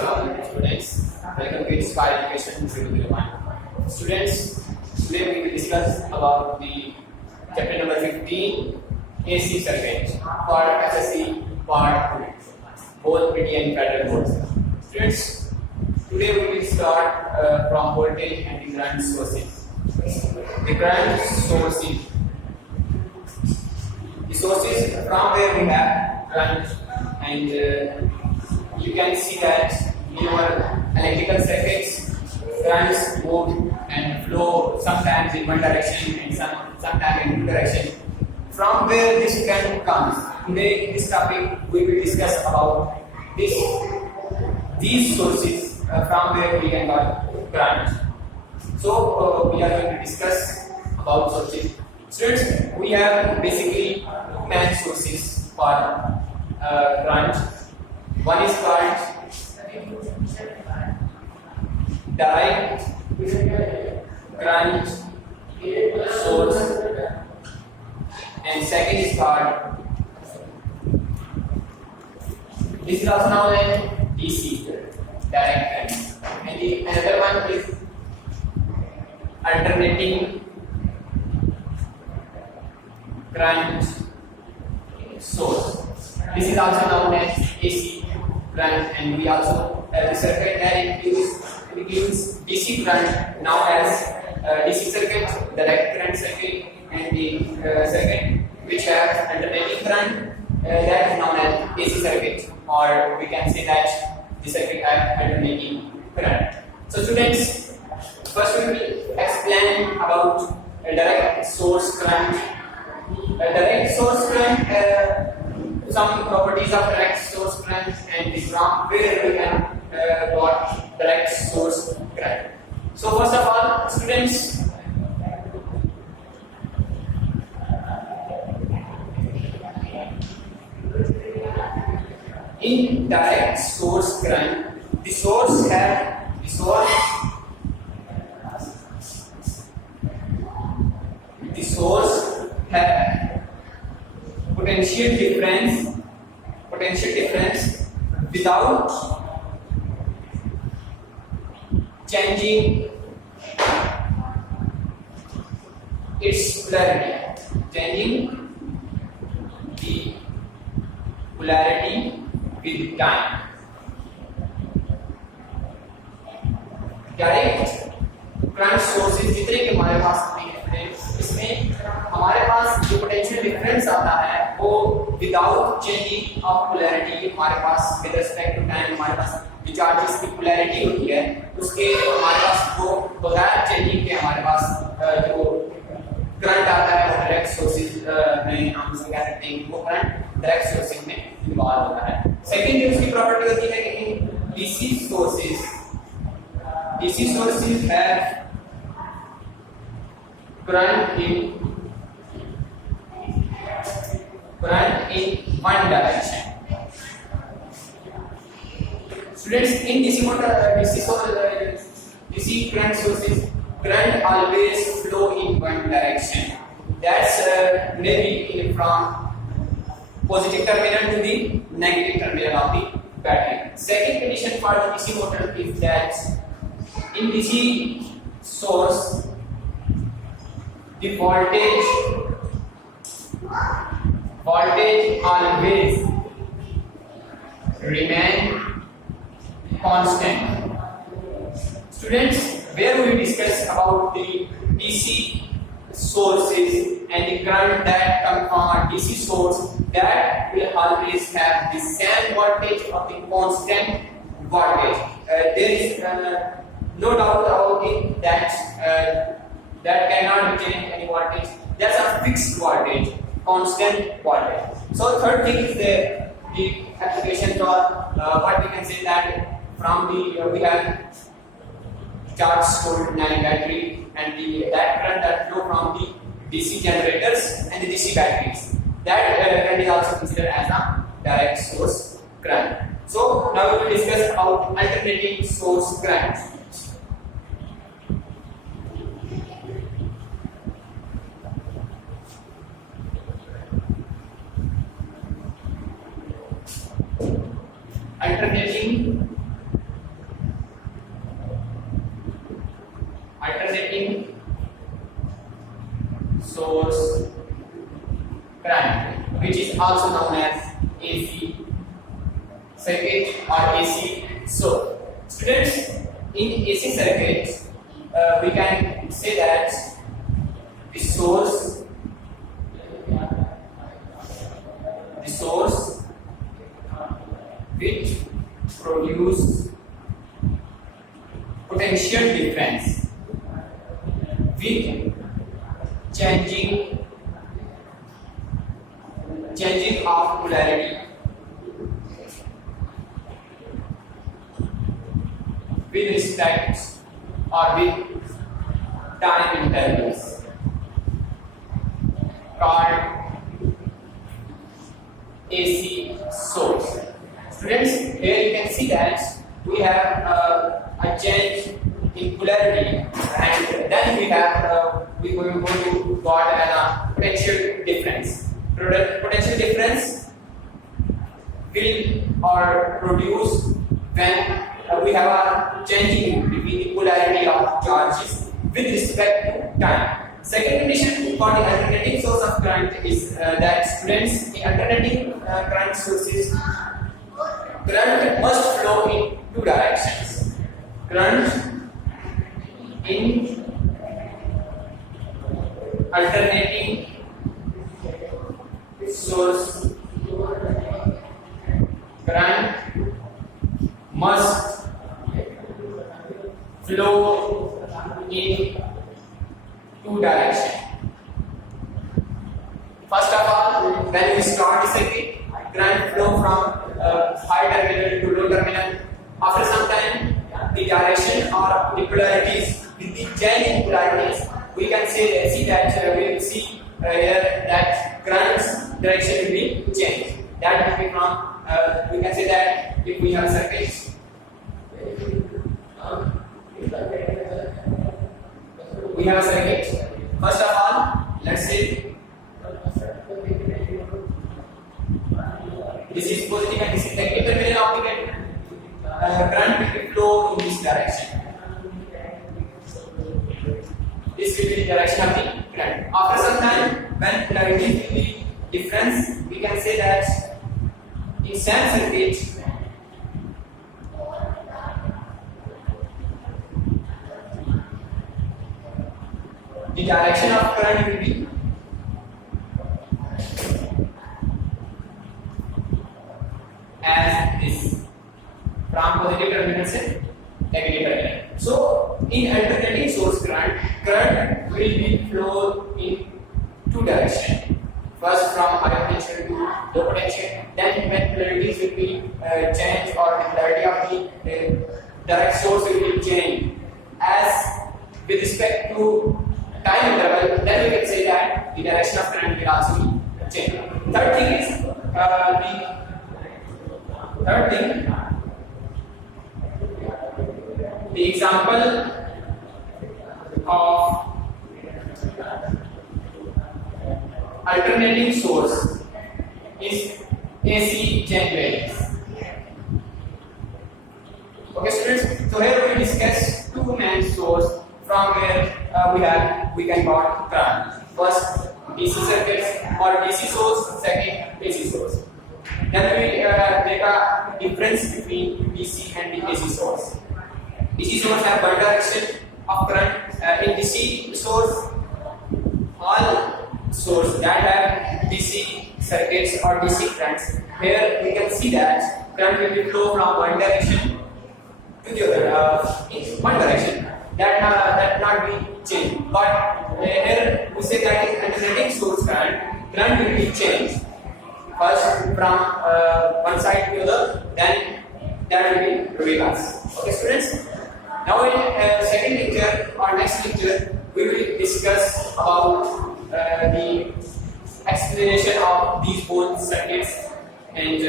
Assalamualaikum students. Welcome to Inspire Education 001. Students, today we will discuss about the chapter number 15, AC circuit for SSC part 2, both pretty and federal boards. Students, today we will start from voltage and the current sources. The current sources. The sources from where we have current, and you can see that in our electrical circuits, currents move and flow sometimes in one direction and sometimes in two direction. From where this current comes, today in this topic we will discuss about these sources from where we can get current. So we are going to discuss about sources. Students, we have basically two main sources for current. One is called direct current source, and second is called, this is also known as DC, direct current, and the another one is alternating current source. This is also known as AC current, and we also the circuit that includes DC current now as DC circuit, direct current circuit, and the circuit which has alternating current that is known as AC circuit, or we can say that the circuit has alternating current. So students, first we will explain about direct source current. Direct source current, some properties of direct source current, and from where we can got direct source current. So first of all, students, in direct source current, the source have potential difference without changing its polarity, changing the polarity with time. Direct current sources जितने के हमारे पास हैं, इसमें हमारे पास जो potential difference आता है वो विदाउट चेंजिंग ऑफ पोलैरिटी, हमारे पास विद रिस्पेक्ट टू टाइम हमारे पास जो चार्जेस की पोलैरिटी होती है उसके हमारे पास वो बगैर चेंजिंग के हमारे पास जो करंट आता है वो डायरेक्ट सोर्सेज में हम उसको कह सकते हैं वो करंट डायरेक्ट सोर्सेज में इन्वॉल्व होता है. सेकंड जो उसकी प्रॉपर्टी होती है कि DC sources have current in one direction. Students, in DC current sources, current always flow in one direction. That's maybe from positive terminal to the negative terminal of the battery. Second condition for the DC motor is that in DC source, the voltage always remain constant. Students, where we discuss about the DC sources and the current that come from a DC source, that will always have the same voltage of the constant voltage. There is no doubt about it that that cannot change any voltage. That's a fixed voltage, constant voltage. So third thing is the application for what we can say that from the we have charge stored in a battery, and that current that flow from the DC generators and the DC batteries, that current is also considered as a direct source current. So now we will discuss about alternating source current. alternating also known as AC circuit or AC source. Students, in AC circuits, we can say that the source which produce potential difference with changing of polarity with respect or with time intervals called AC source. Students, here you can see that we have a change in polarity, and then we have we are going to got a potential difference. Potential difference will or produce when we have a changing between the polarity of charges with respect to time. Second condition for the alternating source of current is that students, in alternating current sources, current must flow in two directions. Current in alternating source, current must flow in two directions. First of all, when we start the circuit, current flow from high terminal to low terminal. After some time, the direction or the polarities, with the change in polarities, we can see that we will see here that current's direction will be changed. That will be from we can say that if we have circuits, we have a circuit. First of all, let's say this is positive and this is negative terminal of the gate. Current will flow in this direction. This will be the direction of the current. After some time, when polarity will be difference, we can say that in same circuit, the direction of current will be as this, from positive terminal to negative terminal. So, in alternating source current will be flow in two directions. First from high potential to low potential. Then when polarities will be changed or the polarity of the direct source will be changed. As with respect to time interval, then we can say that the direction of current will also be changed. Third thing is the example of alternating source is AC change variance. Okay, students. So here we discuss two main source from where we can got current. First, DC circuits or DC source. Second, AC source. Then we make a difference between DC and the AC source. DC source have one direction of current. In DC source, all source that have DC circuits or DC currents, here we can see that current will be flow from one direction to the other in one direction. That not be changed. But here we say that in alternating source current will be changed. First from one side to the other, then that will be reversed. Okay, students. Now in second lecture or next lecture, we will discuss about the explanation of these both circuits and